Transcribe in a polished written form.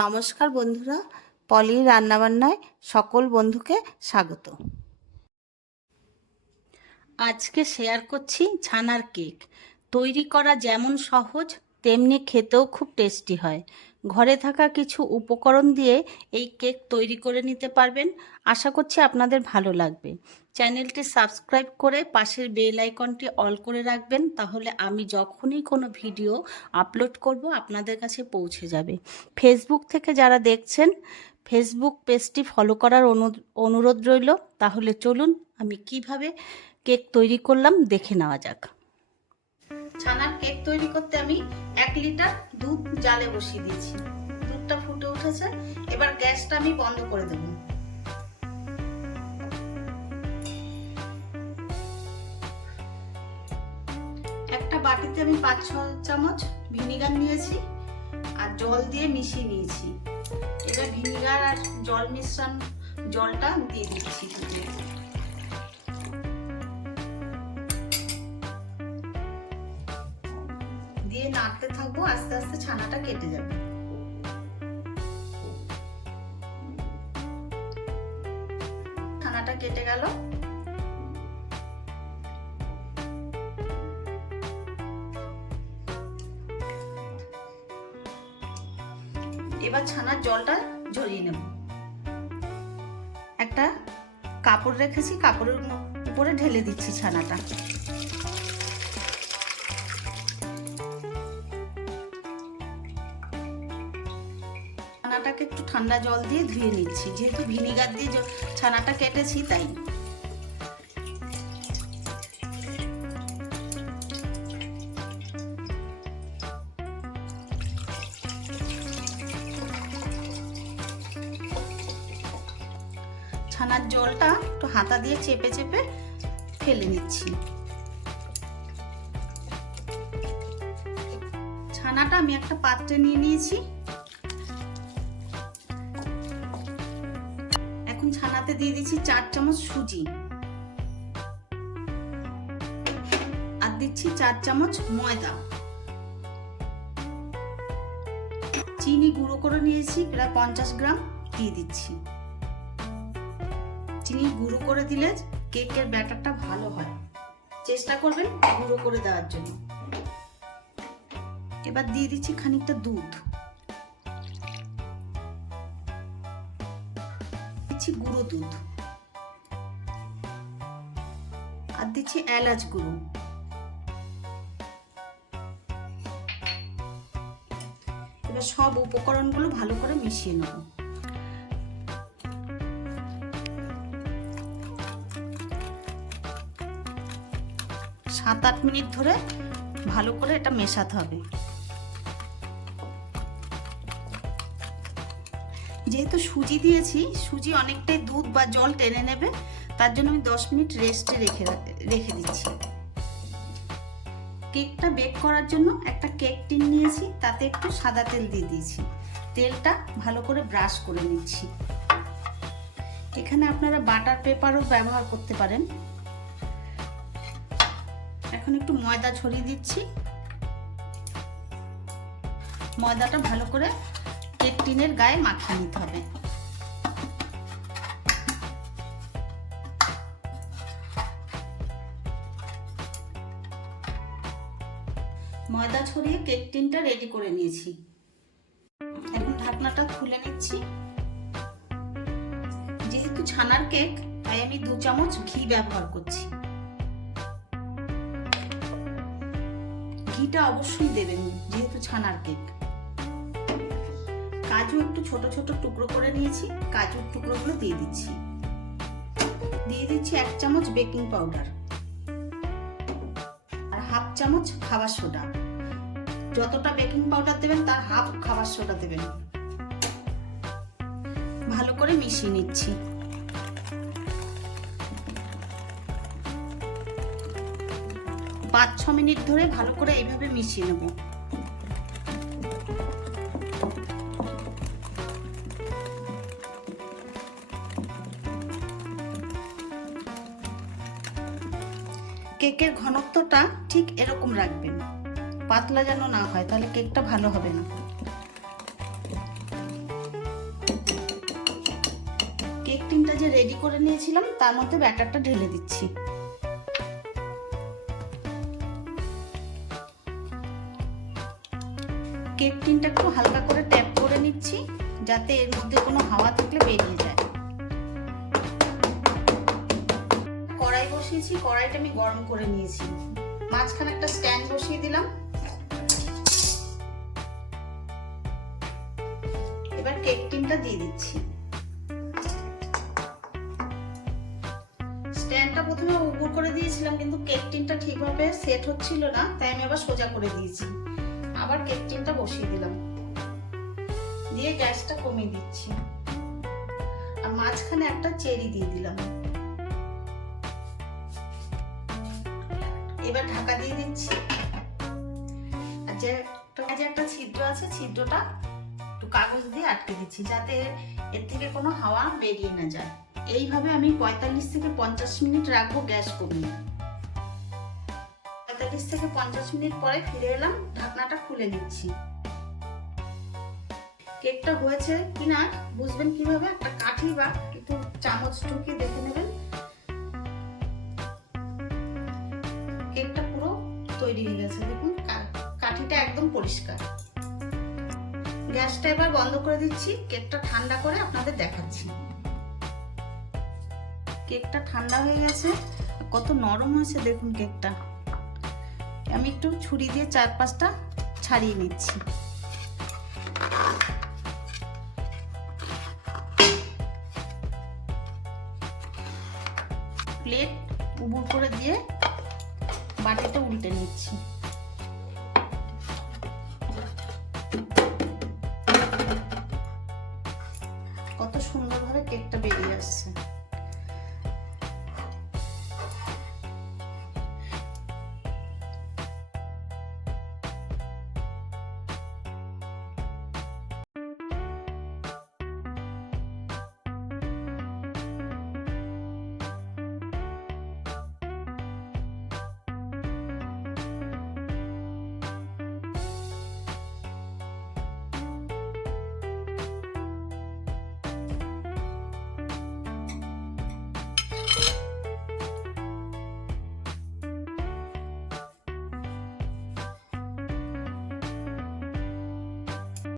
নমস্কার বন্ধুরা, পলির রান্নাবান্নায় সকল বন্ধুকে স্বাগত। আজকে শেয়ার করছি ছানার কেক। তৈরি করা যেমন সহজ তেমনি খেতেও খুব টেস্টি হয়। ঘরে থাকা কিছু উপকরণ দিয়ে এই কেক তৈরি করে নিতে পারবেন। আশা করছি আপনাদের ভালো লাগবে। চ্যানেলটি সাবস্ক্রাইব করে পাশের বেল আইকনটি অল করে রাখবেন, তাহলে আমি যখনই কোনো ভিডিও আপলোড করব আপনাদের কাছে পৌঁছে যাবে। ফেসবুক থেকে যারা দেখছেন, ফেসবুক পেজটি ফলো করার অনুরোধ রইল। তাহলে চলুন আমি কিভাবে কেক তৈরি করলাম দেখে নেওয়া যাক। ছানার কেক তৈরি করতে আমি 1 লিটার দুধ জালে বসিয়ে দিয়েছি। দুধটা ফুটে উঠেছে, এবার গ্যাসটা আমি বন্ধ করে দেব। একটা বাটিতে আমি 5-6 চামচ ভিনিগার নিয়েছি আর জল দিয়ে মিশিয়ে নিয়েছি। এবার ভিনিগার আর জল মিশ্রণ জলটা দিয়ে দিচ্ছি। দিয়ে নাড়তে থাকবো, আস্তে আস্তে ছানাটা কেটে যাবে। ছানাটা কেটে গেল। এবার ছানার জলটা ঝরিয়ে নেব। একটা কাপড় রেখেছি, কাপড়ের উপরে ঢেলে দিচ্ছি ছানাটা। ছানাটাকে একটু ঠান্ডা জল দিয়ে ধুয়ে নিচ্ছি, যেহেতু ভিনিগার দিয়ে ছানাটা কেটেছি তাই। ছানার জলটা একটু হাতা দিয়ে চেপে চেপে ফেলে নিচ্ছি। ছানাটা আমি একটা পাত্রে নিয়ে নিয়েছি। এখন ছানাতে দিয়ে দিচ্ছি 4 চামচ সুজি আর দিচ্ছি 4 চামচ ময়দা। চিনি গুঁড়ো করে নিয়েছি প্রায় 50 গ্রাম, দিয়ে দিচ্ছি। চিনি গুঁড়ো করে দিলে কেকের ব্যাটারটা ভালো হয়, চেষ্টা করবেন গুঁড়ো করে দেওয়ার জন্য। এবার দিয়ে দিচ্ছি খানিকটা দুধ, দিচ্ছি গুঁড়ো দুধ আর দিচ্ছি এলাচ গুঁড়ো। এবার সব উপকরণগুলো ভালো করে মিশিয়ে নেব। সাত 8 মিনিট ধরে ভালো করে এটা মেশাতে হবে। যেহেতু সুজি দিয়েছি, সুজি অনেকটাই দুধ বা জল টেনে নেবে, তার জন্য আমি 10 মিনিট রেস্টে রেখে দিচ্ছি। কেকটা বেক করার জন্য একটা কেক টিন নিয়েছি, তাতে একটু সাদা তেল দিয়ে দিয়েছি। তেলটা ভালো করে ব্রাশ করে নিচ্ছি। এখানে আপনারা বাটার পেপারও ব্যবহার করতে পারেন। এখন একটু ময়দা ছড়িয়ে দিচ্ছি। ময়দাটা ভালো করে কেক টিনের গায়ে মাখিয়ে নিতে হবে। ময়দা ছড়িয়ে কেক টিনটা রেডি করে নিয়েছি। এখন ঢাকনাটা খুলে নিচ্ছি। যেহেতু ছানার কেক তাই আমি 2 চামচ ঘি ব্যবহার করছি। ঘিটা অবশ্যই দেবেন যেহেতু ছানার কেক। কাজু একটু ছোট ছোট টুকরো করে নিয়েছি, কাজুর টুকরোগুলো দিয়ে দিচ্ছি। দিয়ে দিচ্ছি 1 চামচ বেকিং পাউডার আর 1/2 চামচ খাবার সোডা। যতটা বেকিং পাউডার দেবেন তার 1/2 খাবার সোডা দেবেন। ভালো করে মিশিয়ে নিচ্ছি। পাঁচ 6 মিনিট ধরে ভালো করে এইভাবে মিশিয়ে নেব। কেকের ঘনত্বটা ঠিক এরকম রাখবেন, পাতলা যেন না হয়, তাহলে কেকটা ভালো হবে না। টিনটা যে রেডি করে নিয়েছিলাম তার মধ্যে ব্যাটারটা ঢেলে দিচ্ছি। কেক টিনটা একটু হালকা করে ট্যাপ করে নিচ্ছি যাতে এর মধ্যে কোনো হাওয়া থাকলে বেরিয়ে যায়। কড়াই বসিয়েছি, কড়াইটা আমি গরম করে নিয়েছি। মাঝখানে একটা স্ট্যান্ড বসিয়ে দিলাম। এবার কেক টিনটা দিয়ে দিচ্ছি। স্ট্যান্ডটা প্রথমে উপর করে দিয়েছিলাম কিন্তু কেক টিনটা ঠিকভাবে সেট হচ্ছিল না, তাই আমি আবার সোজা করে দিয়েছি। আবার কেক টিনটা বসিয়ে দিলাম, দিয়ে গ্যাসটা কমিয়ে দিচ্ছি। আর মাঝখানে একটা চেরি দিয়ে দিলাম। এবার ঢাকা দিয়ে দিচ্ছি। আর যে একটা ছিদ্র আছে, ছিদ্রটা একটু কাগজ দিয়ে আটকে দিচ্ছি যাতে এর থেকে কোনো হাওয়া বেরিয়ে না যায়। এইভাবে আমি 45 থেকে 50 মিনিট রাখবো গ্যাস কমিয়ে। 45 থেকে 50 মিনিট পরে ফিরে এলাম, ঢাকনাটা খুলে নিচ্ছি। কেকটা হয়েছে কিনা বুঝবেন কিভাবে? একটা কাঠি বা একটু চামচ ঢুকিয়ে দেখে নেবেন। কেকটা পুরো তৈরি হয়ে গেছে, দেখুন কাঠিটা একদম পরিষ্কার। গ্যাসটা এবার বন্ধ করে দিচ্ছি, কেকটা ঠান্ডা করে আপনাদের দেখাচ্ছি। কেকটা ঠান্ডা হয়ে গেছে, কত নরম হয়েছে দেখুন কেকটা। আমি একটু ছুরি দিয়ে 4-5টা ছাড়িয়ে নিচ্ছি। প্লেট উবুড় করে দিয়ে বাটিতে উল্টে নিচ্ছি। কত সুন্দরভাবে কেকটা বেরিয়ে আসছে।